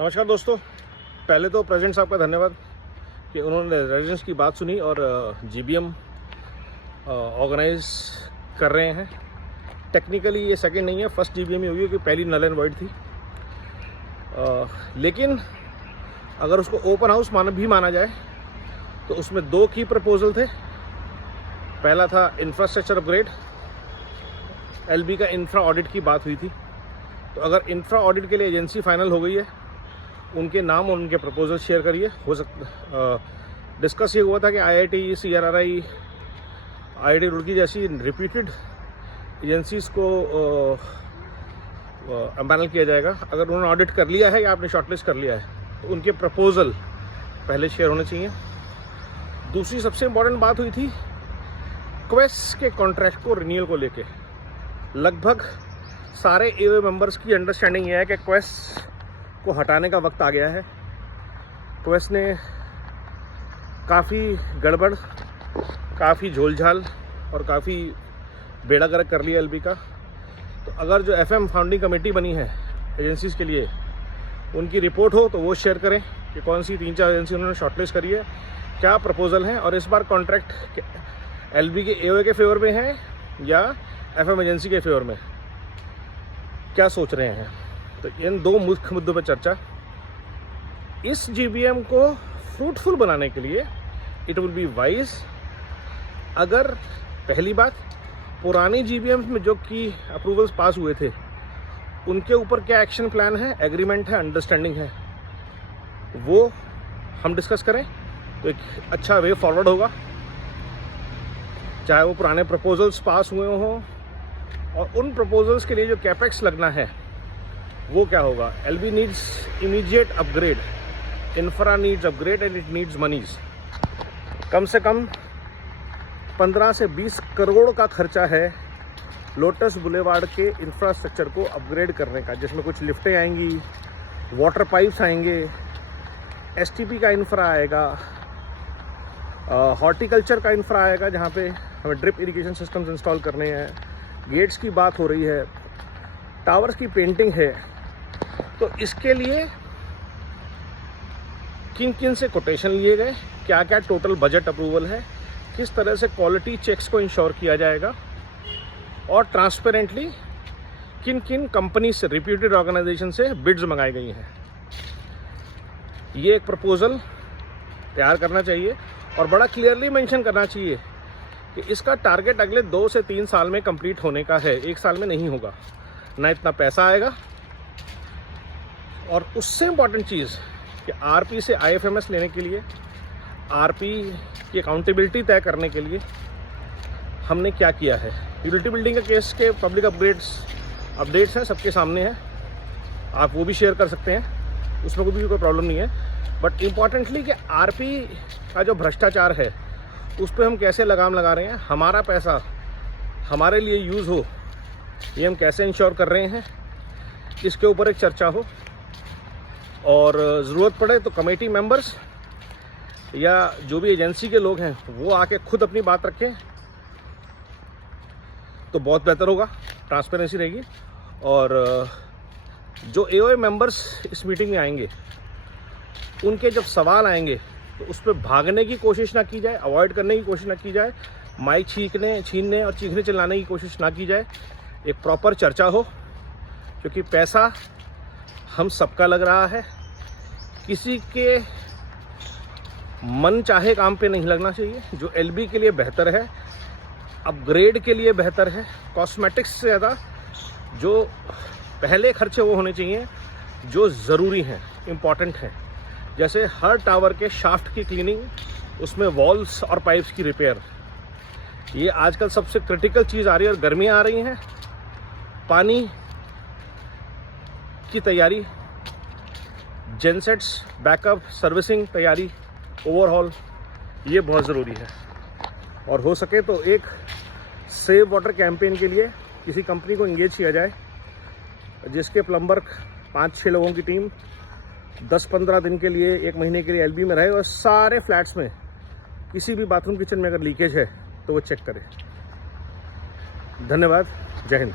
नमस्कार दोस्तों, पहले तो प्रेसिडेंट साहब का धन्यवाद कि उन्होंने रेजिडेंट्स की बात सुनी और जीबीएम ऑर्गेनाइज कर रहे हैं। टेक्निकली ये सेकंड नहीं है, फर्स्ट जीबीएम ही हुई है कि पहली नल एंड वाइड थी। लेकिन अगर उसको ओपन हाउस भी माना जाए तो उसमें दो की प्रपोजल थे। पहला था इंफ्रास्ट्रक्चर अपग्रेड, एलबी का इंफ्रा ऑडिट की बात हुई थी। तो अगर इंफ्रा ऑडिट के लिए एजेंसी फाइनल हो गई है, उनके नाम और उनके प्रपोजल शेयर करिए। हो सकता डिस्कस ये हुआ था कि आईआईटी, CRRI, IIT रुड़की जैसी रिपीटेड एजेंसीज को एम्पैनल किया जाएगा। अगर उन्होंने ऑडिट कर लिया है या आपने शॉर्टलिस्ट कर लिया है तो उनके प्रपोजल पहले शेयर होने चाहिए। दूसरी सबसे इम्पोर्टेंट बात हुई थी क्वेस्ट के कॉन्ट्रैक्ट को रिन्यूअल को लेके। लगभग सारे AOA मेंबर्स की अंडरस्टैंडिंग ये है कि क्वेस्ट को हटाने का वक्त आ गया है। क्वेस्ट ने काफ़ी गड़बड़, काफ़ी झोलझाल और काफ़ी बेड़ा गर्क कर लिया एलबी का। तो अगर जो FM फाउंडिंग कमेटी बनी है एजेंसीज़ के लिए, उनकी रिपोर्ट हो तो वो शेयर करें कि कौन सी 3-4 एजेंसी उन्होंने शॉर्टलिस्ट करी है, क्या प्रपोजल हैं और इस बार कॉन्ट्रैक्ट एलबी के AOA के फेवर में है या FM एजेंसी के फेवर में, क्या सोच रहे हैं। तो इन दो मुख्य मुद्दों पर चर्चा। इस जीबीएम को फ्रूटफुल बनाने के लिए इट विल बी वाइज अगर पहली बात पुरानी जीबीएम में जो की अप्रूवल्स पास हुए थे उनके ऊपर क्या एक्शन प्लान है, एग्रीमेंट है, अंडरस्टैंडिंग है, वो हम डिस्कस करें तो एक अच्छा वे फॉरवर्ड होगा। चाहे वो पुराने प्रपोजल्स पास हुए हों और उन प्रपोजल्स के लिए जो कैपेक्स लगना है वो क्या होगा। LB needs immediate upgrade, infra needs upgrade and it needs monies. कम से कम 15 से 20 करोड़ का खर्चा है लोटस बुलेवार्ड के इंफ्रास्ट्रक्चर को अपग्रेड करने का, जिसमें कुछ लिफ्टें आएंगी, वाटर पाइप्स आएंगे, STP का इंफ्रा आएगा, हॉर्टिकल्चर का इंफ्रा आएगा जहाँ पे हमें ड्रिप इरिगेशन सिस्टम्स इंस्टॉल करने हैं, गेट्स की बात हो रही है, टावर्स की पेंटिंग है। तो इसके लिए किन किन से कोटेशन लिए गए, क्या क्या टोटल बजट अप्रूवल है, किस तरह से क्वालिटी चेक्स को इंश्योर किया जाएगा और ट्रांसपेरेंटली किन किन कंपनी से, रिप्यूटेड ऑर्गेनाइजेशन से बिड्स मंगाई गई हैं। ये एक प्रपोजल तैयार करना चाहिए और बड़ा क्लियरली मेंशन करना चाहिए कि इसका टारगेट अगले 2 से 3 साल में कंप्लीट होने का है, 1 साल में नहीं होगा। ना इतना पैसा आएगा और उससे इम्पॉर्टेंट चीज़ कि RP से IFMS लेने के लिए, RP की अकाउंटेबिलिटी तय करने के लिए हमने क्या किया है। यूटिलिटी बिल्डिंग के केस के पब्लिक अपडेट्स हैं, सबके सामने हैं, आप वो भी शेयर कर सकते हैं, उसमें कोई प्रॉब्लम नहीं है। बट इम्पॉर्टेंटली कि RP का जो भ्रष्टाचार है उस पर हम कैसे लगाम लगा रहे हैं, हमारा पैसा हमारे लिए यूज़ हो, ये हम कैसे इंश्योर कर रहे हैं, इसके ऊपर एक चर्चा हो। और ज़रूरत पड़े तो कमेटी मेंबर्स या जो भी एजेंसी के लोग हैं वो आके खुद अपनी बात रखें तो बहुत बेहतर होगा, ट्रांसपेरेंसी रहेगी। और जो AOA मेंबर्स इस मीटिंग में आएंगे उनके जब सवाल आएंगे तो उस पर भागने की कोशिश ना की जाए, अवॉइड करने की कोशिश ना की जाए, माइक छीनने और चीखने चिल्लाने की कोशिश ना की जाए। एक प्रॉपर चर्चा हो, क्योंकि पैसा हम सबका लग रहा है, किसी के मन चाहे काम पे नहीं लगना चाहिए। जो एलबी के लिए बेहतर है, अपग्रेड के लिए बेहतर है, कॉस्मेटिक्स से ज़्यादा जो पहले खर्चे वो होने चाहिए जो ज़रूरी हैं, इम्पॉर्टेंट हैं। जैसे हर टावर के शाफ्ट की क्लीनिंग, उसमें वॉल्स और पाइप्स की रिपेयर, ये आजकल सबसे क्रिटिकल चीज़ आ रही है। और गर्मियाँ आ रही हैं, पानी की तैयारी, जेनसेट्स, बैकअप, सर्विसिंग तैयारी, ओवरहॉल, ये बहुत ज़रूरी है। और हो सके तो एक सेव वाटर कैंपेन के लिए किसी कंपनी को इंगेज किया जाए, जिसके प्लम्बर 5-6 लोगों की टीम 10-15 दिन के लिए, 1 महीने के लिए एलबी में रहे और सारे फ्लैट्स में किसी भी बाथरूम किचन में अगर लीकेज है तो वो चेक करे। धन्यवाद, जय हिंद।